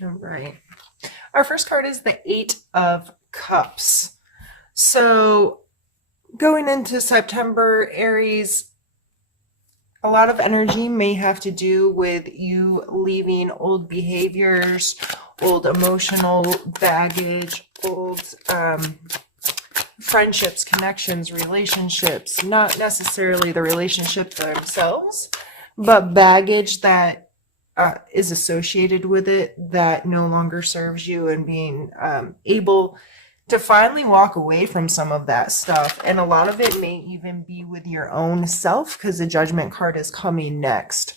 All right. Our first card is the Eight of Cups. So going into September, Aries, a lot of energy may have to do with you leaving old behaviors, old emotional baggage, old friendships, connections, relationships, not necessarily the relationship themselves, but baggage that is associated with it that no longer serves you, and being able to finally walk away from some of that stuff. And a lot of it may even be with your own self, because the Judgment card is coming next.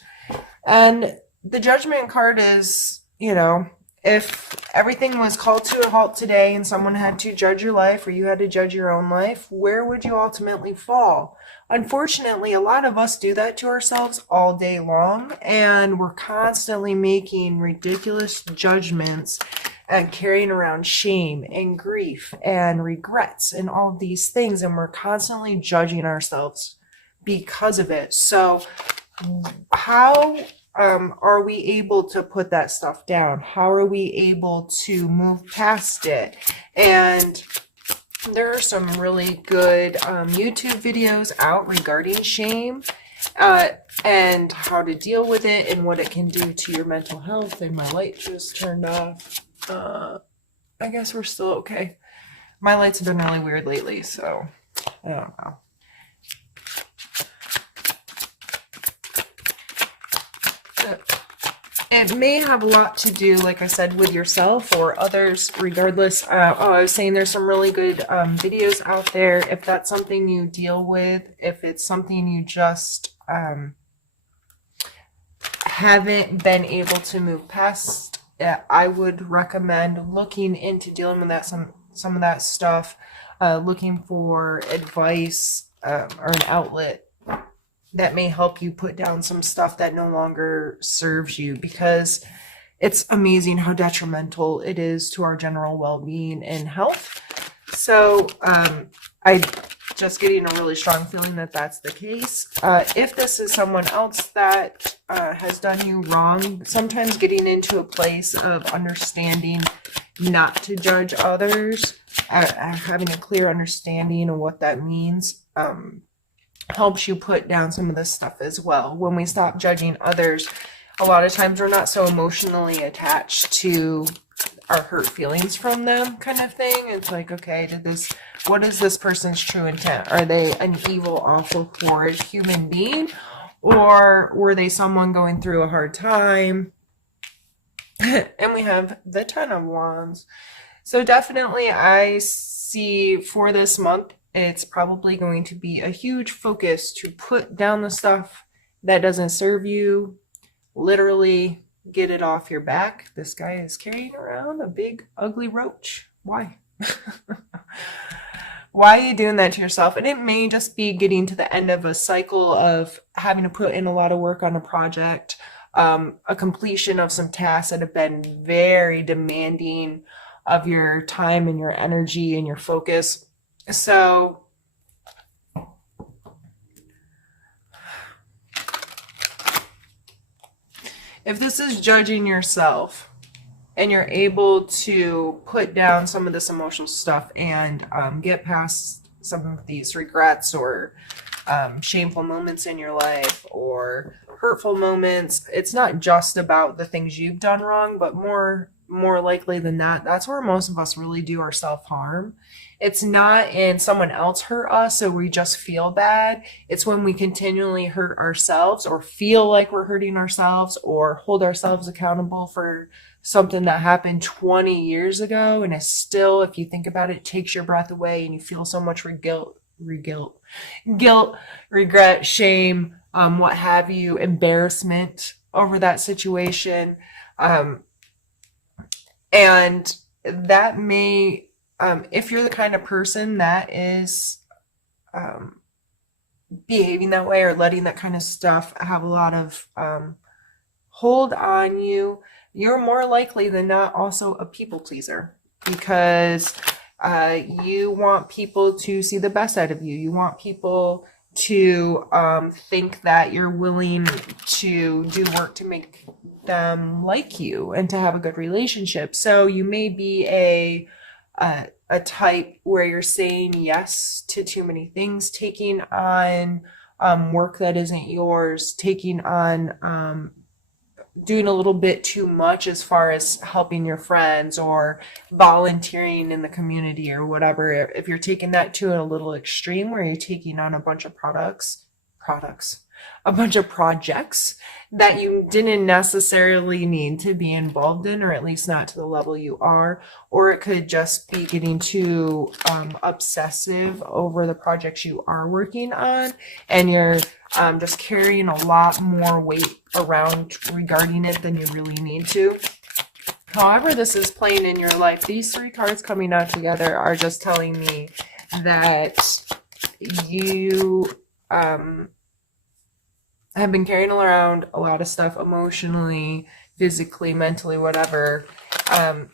And the Judgment card is, if everything was called to a halt today and someone had to judge your life, or you had to judge your own life, where would you ultimately fall? Unfortunately, a lot of us do that to ourselves all day long, and we're constantly making ridiculous judgments and carrying around shame and grief and regrets and all of these things, and we're constantly judging ourselves because of it. So how are we able to put that stuff down? How are we able to move past it? And there are some really good YouTube videos out regarding shame and how to deal with it and what it can do to your mental health. And my light just turned off. I guess we're still okay. My lights have been really weird lately, so I don't know. It may have a lot to do, like I said, with yourself or others, regardless. I was saying there's some really good videos out there. If that's something you deal with, if it's something you just haven't been able to move past, I would recommend looking into dealing with that, some of that stuff, looking for advice or an outlet that may help you put down some stuff that no longer serves you, because it's amazing how detrimental it is to our general well-being and health. So I just getting a really strong feeling that that's the case. If this is someone else that has done you wrong, sometimes getting into a place of understanding not to judge others, having a clear understanding of what that means, helps you put down some of this stuff as well. When we stop judging others, a lot of times we're not so emotionally attached to our hurt feelings from them, kind of thing. It's like, okay, what is this person's true intent? Are they an evil, awful, horrid human being? Or were they someone going through a hard time? And we have the Ten of Wands. So definitely I see for this month, it's probably going to be a huge focus to put down the stuff that doesn't serve you. Literally get it off your back. This guy is carrying around a big, ugly roach. Why? Why are you doing that to yourself? And it may just be getting to the end of a cycle of having to put in a lot of work on a project, a completion of some tasks that have been very demanding of your time and your energy and your focus. So if this is judging yourself and you're able to put down some of this emotional stuff and get past some of these regrets or shameful moments in your life or hurtful moments, it's not just about the things you've done wrong, but more likely than that, that's where most of us really do our self-harm. It's not in someone else hurt us so we just feel bad. It's when we continually hurt ourselves or feel like we're hurting ourselves or hold ourselves accountable for something that happened 20 years ago, and it's still, if you think about it, takes your breath away and you feel so much guilt, regret, shame, what have you, embarrassment over that situation. And that may, if you're the kind of person that is behaving that way or letting that kind of stuff have a lot of hold on you, you're more likely than not also a people pleaser, because you want people to see the best out of you. You want people to think that you're willing to do work to make them like you and to have a good relationship. So you may be a type where you're saying yes to too many things, taking on work that isn't yours, taking on doing a little bit too much as far as helping your friends or volunteering in the community or whatever. If you're taking that to a little extreme where you're taking on a bunch of a bunch of projects that you didn't necessarily need to be involved in, or at least not to the level you are, or it could just be getting too obsessive over the projects you are working on, and you're just carrying a lot more weight around regarding it than you really need to. However this is playing in your life, these three cards coming out together are just telling me that you have been carrying around a lot of stuff emotionally, physically, mentally, whatever. And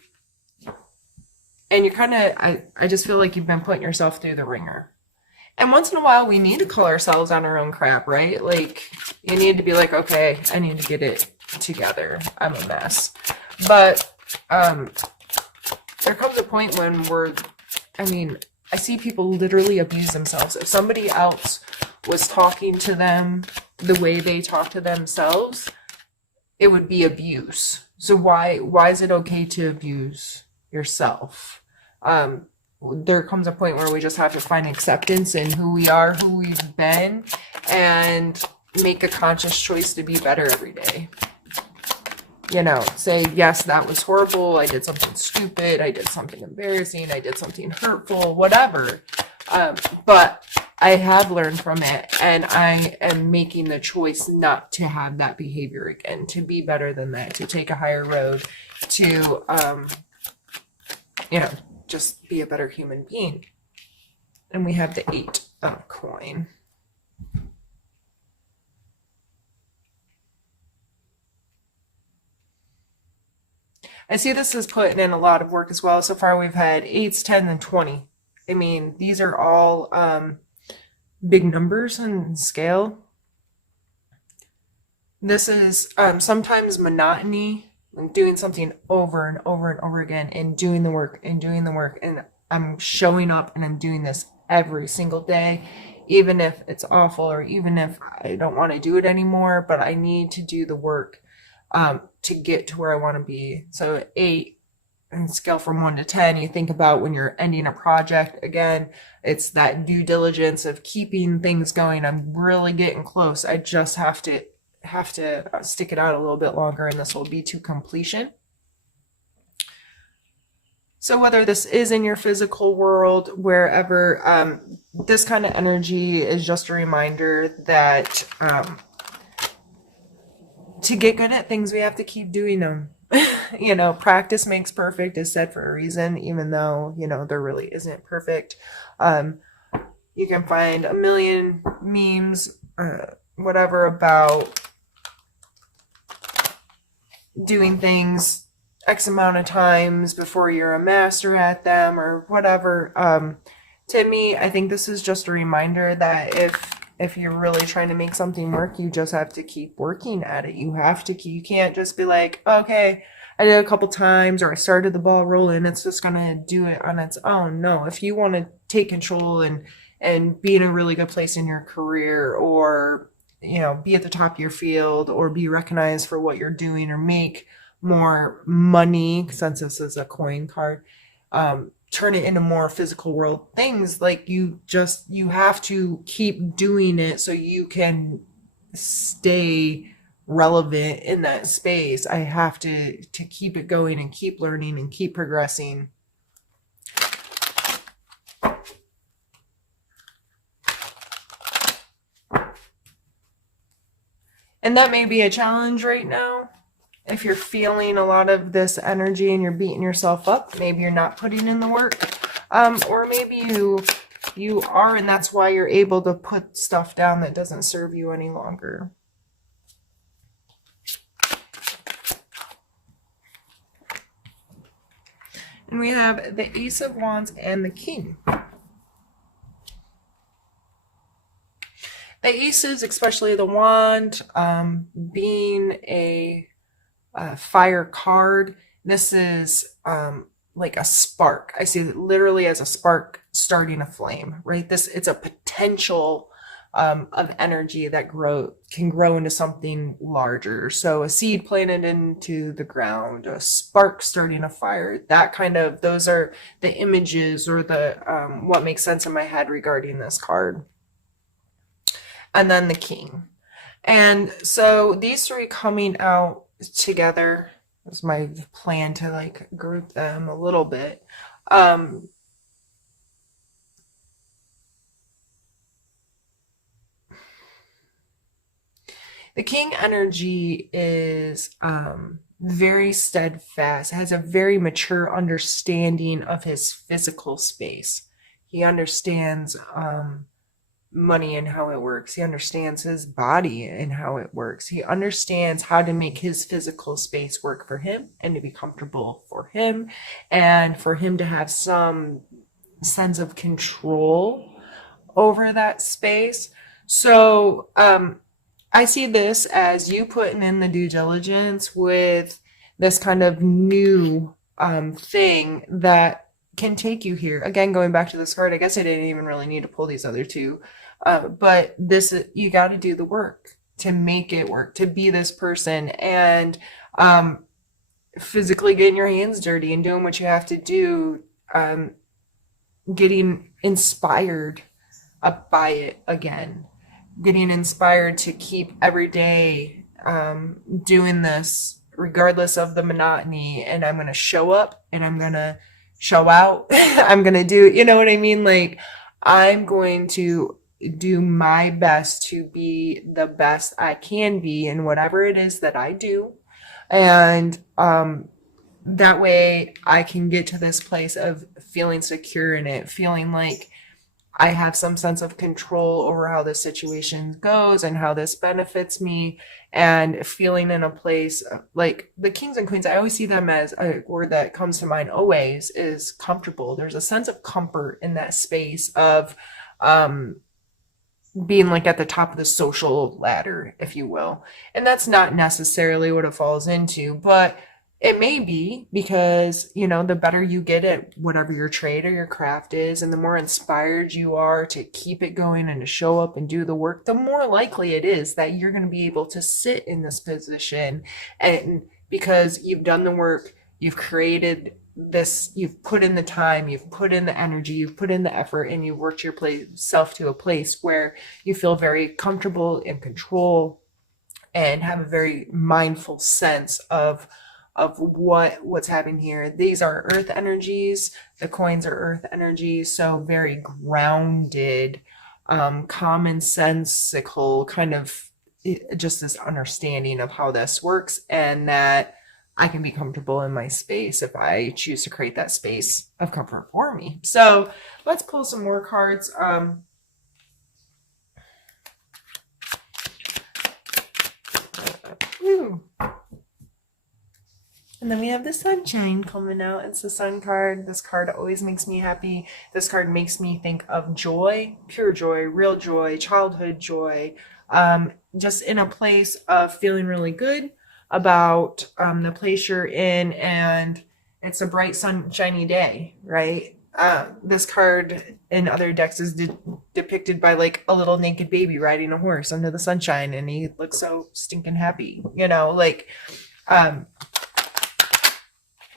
you're kind of, I just feel like you've been putting yourself through the ringer. And once in a while, we need to call ourselves on our own crap, right? Like, you need to be like, okay, I need to get it together. I'm a mess. But there comes a point when I see people literally abuse themselves. If somebody else was talking to them the way they talk to themselves, it would be abuse. So why is it okay to abuse yourself? There comes a point where we just have to find acceptance in who we are, who we've been, and make a conscious choice to be better every day. You know, say, yes, that was horrible. I did something stupid. I did something embarrassing. I did something hurtful, whatever. But I have learned from it, and I am making the choice not to have that behavior again, to be better than that, to take a higher road, to, just be a better human being. And we have the 8 of coin. I see this as putting in a lot of work as well. So far we've had 8s, 10s, and 20. I mean, these are all big numbers in scale. This is sometimes monotony, and doing something over and over and over again, and doing the work and doing the work. And I'm showing up and I'm doing this every single day, even if it's awful or even if I don't want to do it anymore, but I need to do the work to get to where I want to be. So 8, and scale from 1 to 10, you think about when you're ending a project, again, it's that due diligence of keeping things going. I'm really getting close. I just have to stick it out a little bit longer, and this will be to completion. So whether this is in your physical world, wherever, this kind of energy is just a reminder that to get good at things, we have to keep doing them. Practice makes perfect is said for a reason, even though, there really isn't perfect. You can find a million memes, whatever, about doing things X amount of times before you're a master at them or whatever. To me, I think this is just a reminder that if you're really trying to make something work, you just have to keep working at it. You can't just be like, okay, I did it a couple times, or I started the ball rolling, it's just gonna do it on its own. No, if you want to take control and be in a really good place in your career, or be at the top of your field, or be recognized for what you're doing, or make more money, since this is a coin card, turn it into more physical world things. Like you have to keep doing it so you can stay relevant in that space. I have to keep it going and keep learning and keep progressing. And that may be a challenge right now. If you're feeling a lot of this energy and you're beating yourself up, maybe you're not putting in the work. Or maybe you are, and that's why you're able to put stuff down that doesn't serve you any longer. And we have the Ace of Wands and the King. The aces, especially the wand, being a fire card. This is like a spark. I see it literally as a spark starting a flame, right? It's a potential of energy that can grow into something larger. So a seed planted into the ground, a spark starting a fire. Those are the images or the what makes sense in my head regarding this card. And then the king. And so these three coming out together was my plan to like group them a little bit. Um, the king energy is very steadfast, has a very mature understanding of his physical space. He understands money and how it works. He understands his body and how it works. He understands how to make his physical space work for him and to be comfortable for him and for him to have some sense of control over that space. So, I see this as you putting in the due diligence with this kind of new thing that can take you here. Again, going back to this card, I guess I didn't even really need to pull these other two. But you got to do the work to make it work, to be this person and physically getting your hands dirty and doing what you have to do, getting inspired by it again, getting inspired to keep every day doing this regardless of the monotony. And I'm going to show up and I'm going to show out. I'm going to do, you know what I mean? Like, I'm going to do my best to be the best I can be in whatever it is that I do. And that way I can get to this place of feeling secure in it, feeling like I have some sense of control over how this situation goes and how this benefits me, and feeling in a place like the kings and queens. I always see them as a word that comes to mind always is comfortable. There's a sense of comfort in that space of being like at the top of the social ladder, if you will. And that's not necessarily what it falls into, but it may be because, the better you get at whatever your trade or your craft is, and the more inspired you are to keep it going and to show up and do the work, the more likely it is that you're going to be able to sit in this position. And because you've done the work, you've created this, you've put in the time, you've put in the energy, you've put in the effort, and you've worked yourself to a place where you feel very comfortable in control and have a very mindful sense of what's happening here. These are earth energies. The coins are earth energies, so very grounded, commonsensical kind of just this understanding of how this works, and that I can be comfortable in my space if I choose to create that space of comfort for me. So let's pull some more cards. And then we have the sunshine coming out. It's the sun card. This card always makes me happy. This card makes me think of joy, pure joy, real joy, childhood joy. Just in a place of feeling really good about the place you're in, and it's a bright, sunshiny day, right? This card in other decks is depicted by like a little naked baby riding a horse under the sunshine, and he looks so stinking happy,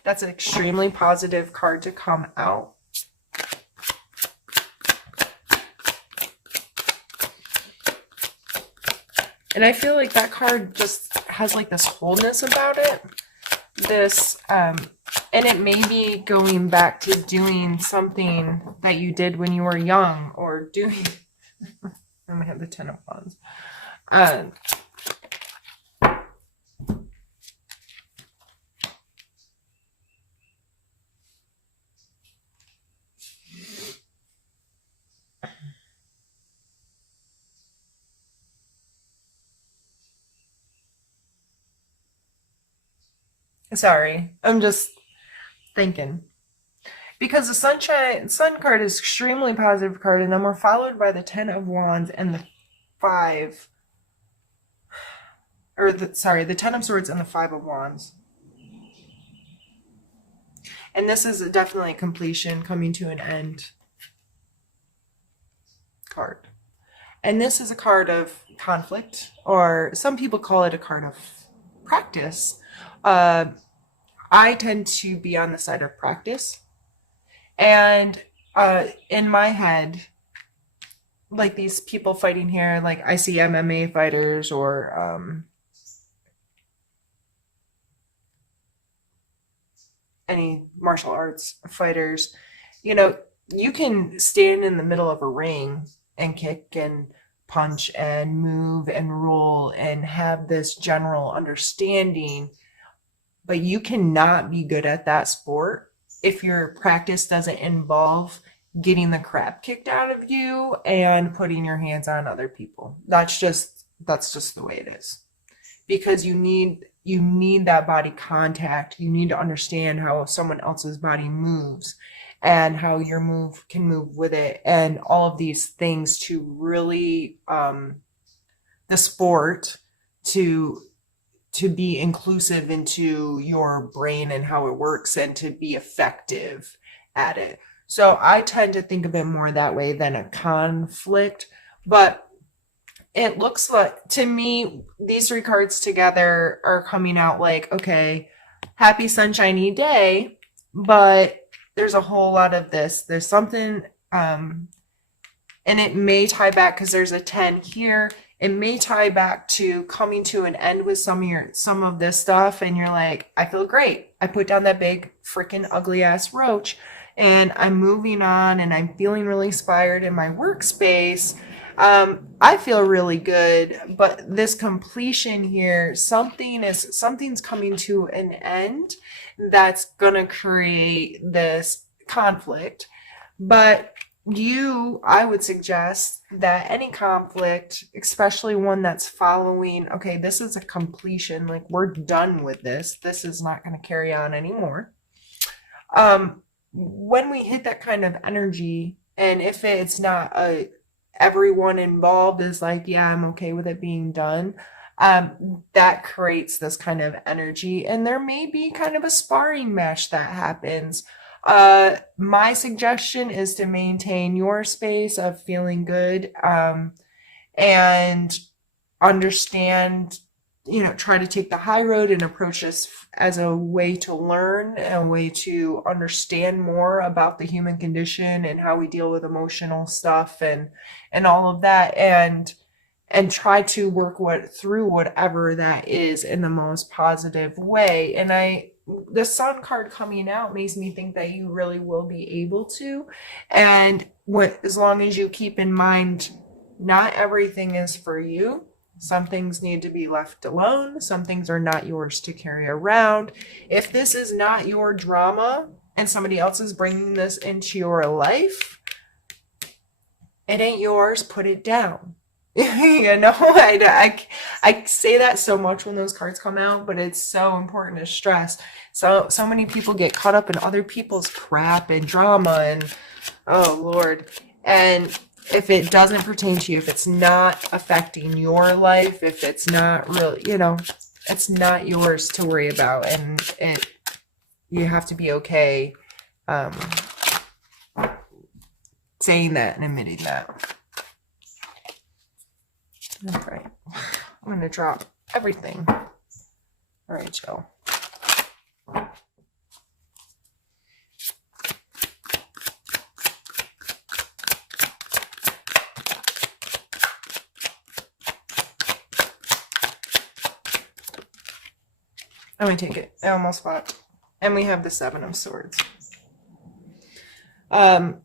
that's an extremely positive card to come out. And I feel like that card just has like this wholeness about it. And it may be going back to doing something that you did when you were young, or doing, I'm gonna have the 10 of Wands. Sorry, I'm just thinking. Because the sun card is extremely positive card, and then we're followed by the 10 of Wands and the 5 or the Ten of Swords and the Five of Wands. And this is definitely a completion, coming to an end card. And this is a card of conflict, or some people call it a card of practice. I tend to be on the side of practice. And in my head, like these people fighting here, like I see MMA fighters or any martial arts fighters, you know, you can stand in the middle of a ring and kick and punch and move and roll and have this general understanding, but you cannot be good at that sport if your practice doesn't involve getting the crap kicked out of you and putting your hands on other people. That's just the way it is. Because you need that body contact. You need to understand how someone else's body moves and how your move can move with it, and all of these things to really the sport to be inclusive into your brain and how it works and to be effective at it. So I tend to think of it more that way than a conflict, but it looks like, to me, these three cards together are coming out like, okay, happy sunshiny day, but there's a whole lot of this. There's something, and it may tie back because there's a 10 here. It may tie back to coming to an end with some of this stuff, and you're like, I feel great. I put down that big freaking ugly ass roach, and I'm moving on, and I'm feeling really inspired in my workspace. I feel really good, but this completion here, something's coming to an end that's gonna create this conflict. But I would suggest that any conflict, especially one that's following, okay, this is a completion, like we're done with this. This is not going to carry on anymore. When we hit that kind of energy, and if it's not everyone involved is like, yeah, I'm okay with it being done, that creates this kind of energy, and there may be kind of a sparring match that happens. My suggestion is to maintain your space of feeling good, and understand, try to take the high road and approach this as a way to learn, a way to understand more about the human condition and how we deal with emotional stuff and all of that, and try to work through whatever that is in the most positive way. And the Sun card coming out makes me think that you really will be able to. And as long as you keep in mind, not everything is for you. Some things need to be left alone. Some things are not yours to carry around. If this is not your drama and somebody else is bringing this into your life, it ain't yours. Put it down. I say that so much when those cards come out, but it's so important to stress. So many people get caught up in other people's crap and drama and, oh Lord. And if it doesn't pertain to you, if it's not affecting your life, if it's not really, it's not yours to worry about, and you have to be okay saying that and admitting that. All right, I'm going to drop everything. All right, Joe. I'm going to take it. I almost fought. And we have the Seven of Swords.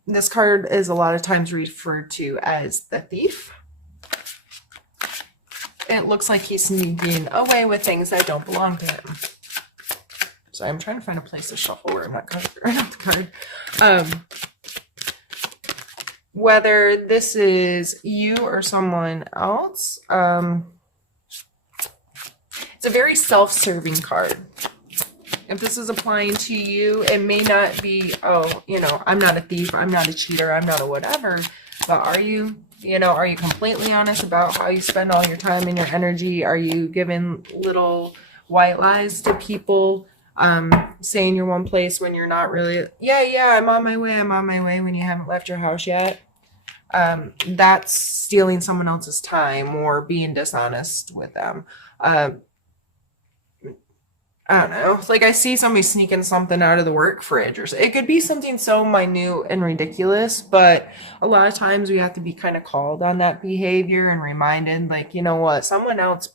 This card is a lot of times referred to as the thief. It looks like he's sneaking away with things that don't belong to him. So I'm trying to find a place to shuffle where I'm not the card. Whether this is you or someone else, it's a very self-serving card. If this is applying to you, it may not be, I'm not a thief, I'm not a cheater, I'm not a whatever, but are you Are you completely honest about how you spend all your time and your energy? Are you giving little white lies to people, saying you're one place when you're not really? Yeah, I'm on my way. I'm on my way when you haven't left your house yet. That's stealing someone else's time or being dishonest with them. Um, I don't know. Like I see somebody sneaking something out of the work fridge, or it could be something so minute and ridiculous, but a lot of times we have to be kind of called on that behavior and reminded, like, you know what, someone else,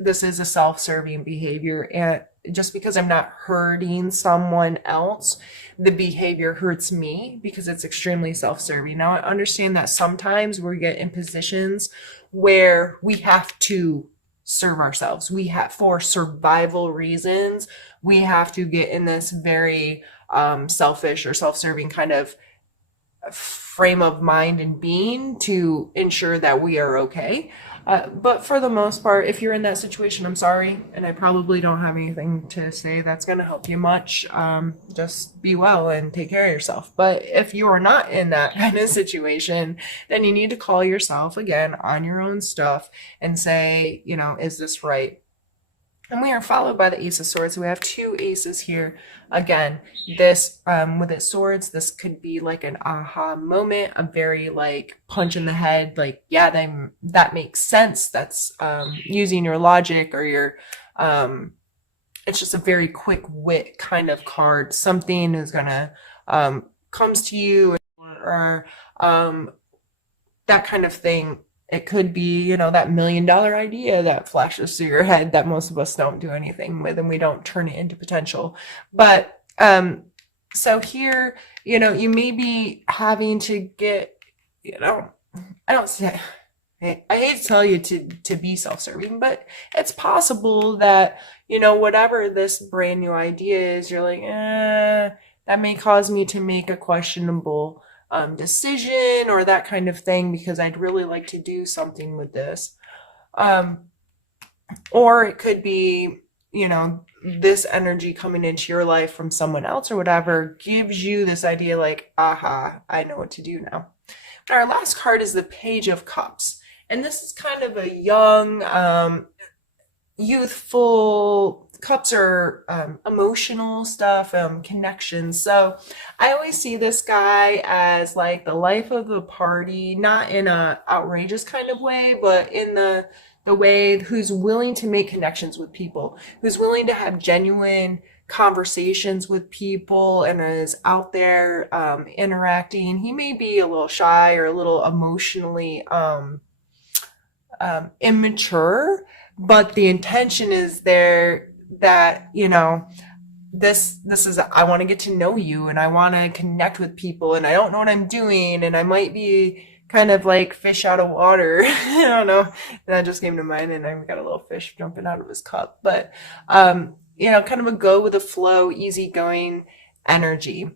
this is a self-serving behavior, and just because I'm not hurting someone else, the behavior hurts me because it's extremely self-serving. Now I understand that sometimes we get in positions where we have to serve ourselves. We have, for survival reasons, we have to get in this very selfish or self-serving kind of frame of mind and being to ensure that we are okay. But for the most part, if you're in that situation, I'm sorry, and I probably don't have anything to say that's going to help you much. Just be well and take care of yourself. But if you are not in that kind of situation, then you need to call yourself again on your own stuff and say, is this right? And we are followed by the Ace of Swords. So we have two aces here. Again, this with its swords, this could be like an aha moment, a very like punch in the head, like, yeah, that makes sense. That's using your logic or your it's just a very quick wit kind of card. Something is gonna comes to you, or that kind of thing. It could be, that $1 million idea that flashes through your head that most of us don't do anything with, and we don't turn it into potential. But so here, you may be having to get, I don't say, I hate to tell you to be self-serving, but it's possible that, whatever this brand new idea is, you're like, that may cause me to make a questionable decision or that kind of thing, because I'd really like to do something with this. Or it could be, this energy coming into your life from someone else or whatever gives you this idea like, aha, I know what to do now. And our last card is the Page of Cups. And this is kind of a young, youthful, cups are emotional stuff, connections. So I always see this guy as like the life of the party, not in a outrageous kind of way, but in the way who's willing to make connections with people, who's willing to have genuine conversations with people and is out there interacting. He may be a little shy or a little emotionally immature, but the intention is there that, this is, I want to get to know you and I want to connect with people and I don't know what I'm doing and I might be kind of like fish out of water. I don't know. That just came to mind, and I've got a little fish jumping out of his cup. But kind of a go with the flow, easygoing energy.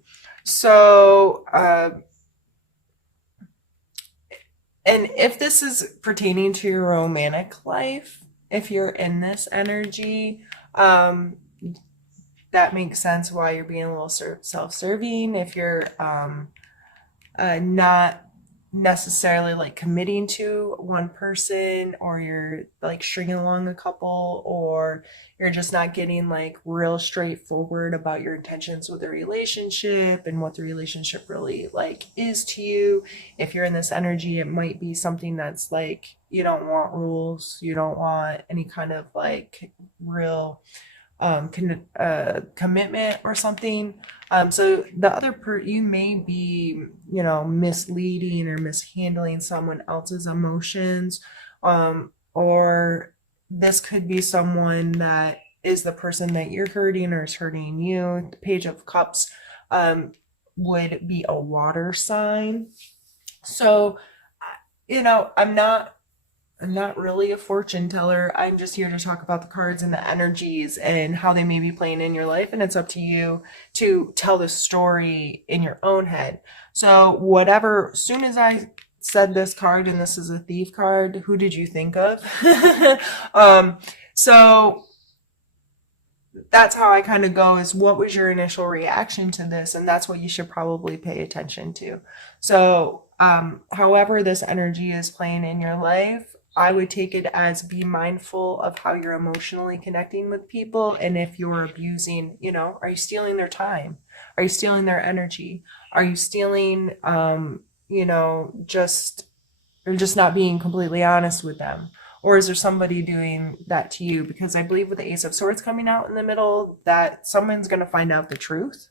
So and if this is pertaining to your romantic life, if you're in this energy, that makes sense why you're being a little self-serving. If you're not necessarily like committing to one person, or you're like stringing along a couple, or you're just not getting like real straightforward about your intentions with the relationship and what the relationship really like is to you. If you're in this energy, it might be something that's like, you don't want rules, you don't want any kind of like real commitment or something. So the other you may be, misleading or mishandling someone else's emotions, or this could be someone that is the person that you're hurting or is hurting you. The Page of Cups would be a water sign. So, I'm not really a fortune teller. I'm just here to talk about the cards and the energies and how they may be playing in your life. And it's up to you to tell the story in your own head. So whatever, as soon as I said this card, and this is a Thief card, who did you think of? So that's how I kind of go, is what was your initial reaction to this? And that's what you should probably pay attention to. So However this energy is playing in your life, I would take it as be mindful of how you're emotionally connecting with people. And if you're abusing, are you stealing their time? Are you stealing their energy? Are you stealing, just or just not being completely honest with them? Or is there somebody doing that to you? Because I believe with the Ace of Swords coming out in the middle, that someone's going to find out the truth.